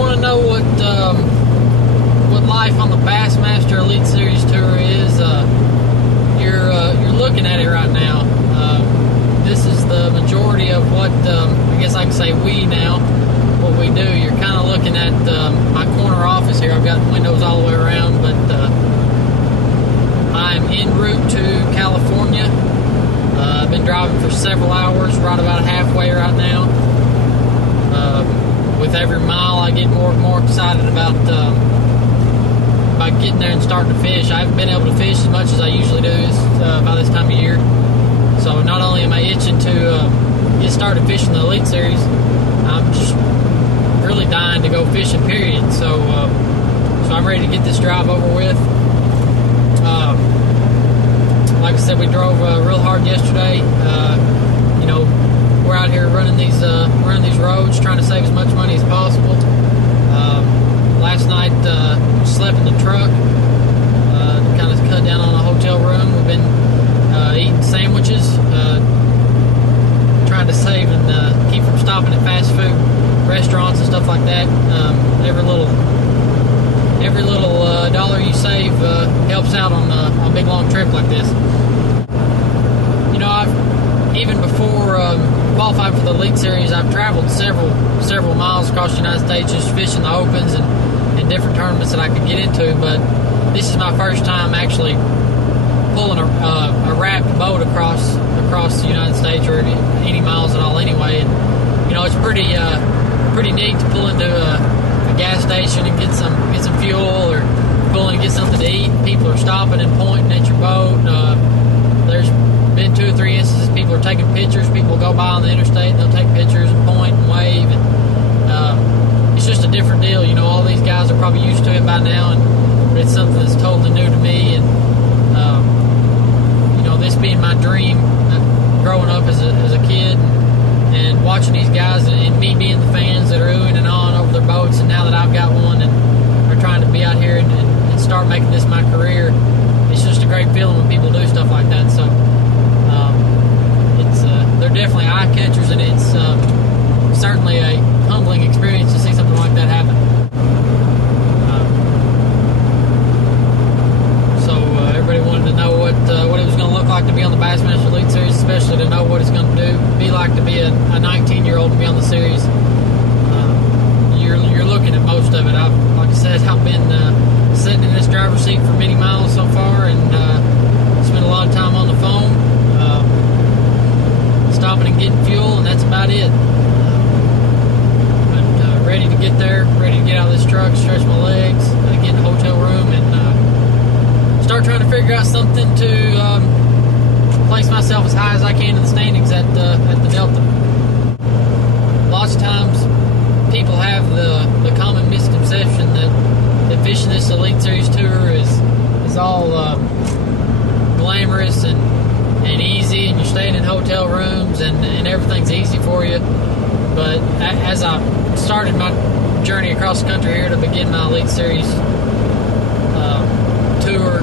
want to know what life on the Bassmaster Elite Series Tour is, you're looking at it right now. This is the majority of what I guess I can say we now. What we do. You're kind of looking at my corner office here. I've got windows all the way around, but I'm en route to California. I've been driving for several hours, right about halfway right now. With every mile, I get more and more excited about getting there and starting to fish. I haven't been able to fish as much as I usually do by this time of year. So not only am I itching to get started fishing the Elite Series, I'm just really dying to go fishing, period. So I'm ready to get this drive over with. Like I said, we drove real hard yesterday. We're out here running these roads, trying to save as much money as possible. Last night, slept in the truck, kind of cut down on a hotel room. We've been eating sandwiches, trying to save and keep from stopping at fast food restaurants and stuff like that. Every little dollar you save helps out on a big long trip like this. I've even before qualifying for the Elite Series, I've traveled several miles across the United States just fishing the opens and different tournaments that I could get into. But this is my first time actually pulling a wrapped boat across the United States, or any miles at all anyway. And it's pretty neat to pull into a gas station and get some fuel, or pull in and get something to eat. People are stopping and pointing at your boat. There's been 2 or 3 instances people are taking pictures. People go by on the interstate and they'll take pictures and point and wave, and it's just a different deal. All these guys are probably used to it by now, but it's something that's totally new to me. And this being my dream, growing up as a kid, and watching these guys and me being the fans that are oohing and ahhing over their boats, and now that I've got one and are trying to be out here and start making this my career, it's just a great feeling when people do stuff like that. So they're definitely eye catchers, and it's certainly a humbling experience to see something like that happen. Everybody wanted to know what it was going to look like to be on the Bassmaster Elite Series, especially to know what it's going to be like to be a 19-year-old to be on the series. You're looking at most of it. Like I said, I've been sitting in this driver's seat for many miles so far, and spent a lot of time on the phone, stopping and getting fuel, and that's about it. But ready to get there, ready to get out of this truck, stretch my legs, get in a hotel room, and start trying to figure out something to place myself as high as I can in the standings at the Delta. Lots of times people have the common misconception that fishing this Elite Series Tour is all glamorous and easy, and you're staying in hotel rooms and everything's easy for you. But as I started my journey across the country here to begin my Elite Series tour,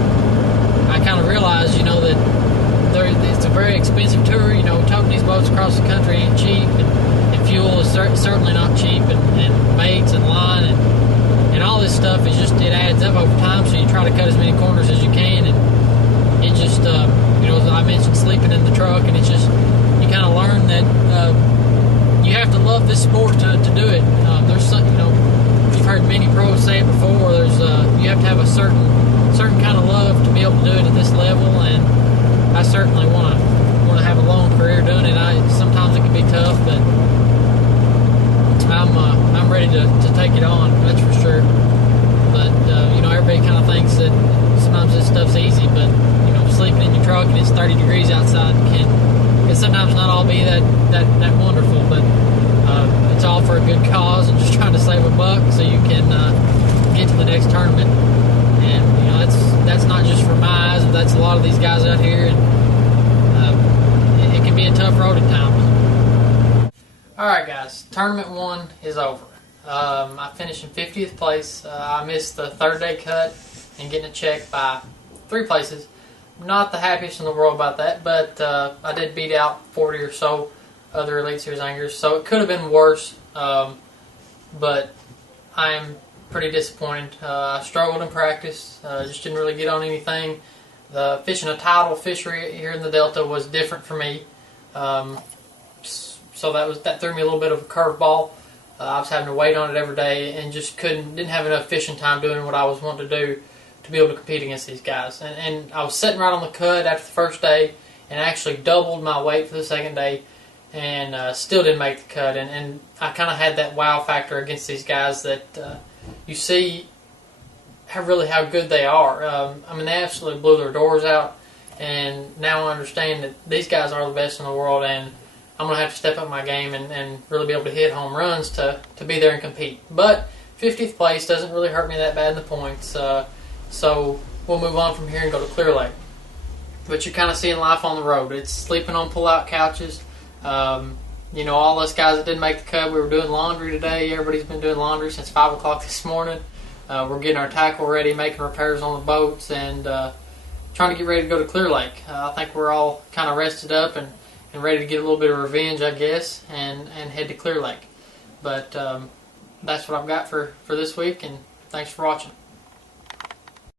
I kind of realized, that it's a very expensive tour. Towing these boats across the country ain't cheap, and fuel is certainly not cheap, and baits and line and all this stuff is just, it adds up over time. So you try to cut as many corners as you can, and it just, as I mentioned, sleeping in the truck, and it's just, you kind of learn that you have to love this sport to do it. There's some, you've heard many pros say it before. There's you have to have a certain kind of love to be able to do it at this level, and I certainly want to have a long career doing it. Sometimes it can be tough, but I'm ready to take it on, that's for sure. But everybody kind of thinks that sometimes this stuff's easy, but sleeping in your truck and it's 30 degrees outside can sometimes not all be that wonderful. But it's all for a good cause, and just trying to save a buck so you can get to the next tournament. And that's not just for my eyes, but that's a lot of these guys out here, and it can be a tough road at times. Alright guys, tournament 1 is over. I finished in 50th place. I missed the third day cut and getting a check by 3 places. Not the happiest in the world about that, but I did beat out 40 or so other Elite Series anglers, so it could have been worse. But I am pretty disappointed. I struggled in practice, just didn't really get on anything. The fishing a tidal fishery here in the Delta was different for me, so that threw me a little bit of a curveball. I was having to wait on it every day and just didn't have enough fishing time doing what I was wanting to do to be able to compete against these guys. And I was sitting right on the cut after the first day and actually doubled my weight for the second day and still didn't make the cut. And I kind of had that wow factor against these guys that you see how good they are. I mean, they absolutely blew their doors out, and now I understand that these guys are the best in the world, and I'm going to have to step up my game and really be able to hit home runs to be there and compete. But 50th place doesn't really hurt me that bad in the points, so we'll move on from here and go to Clear Lake. But you're kind of seeing life on the road. It's sleeping on pull-out couches. All us guys that didn't make the cut, we were doing laundry today. Everybody's been doing laundry since 5 o'clock this morning. We're getting our tackle ready, making repairs on the boats, and trying to get ready to go to Clear Lake. I think we're all kind of rested up and ready to get a little bit of revenge, I guess, and head to Clear Lake. But that's what I've got for this week, and thanks for watching.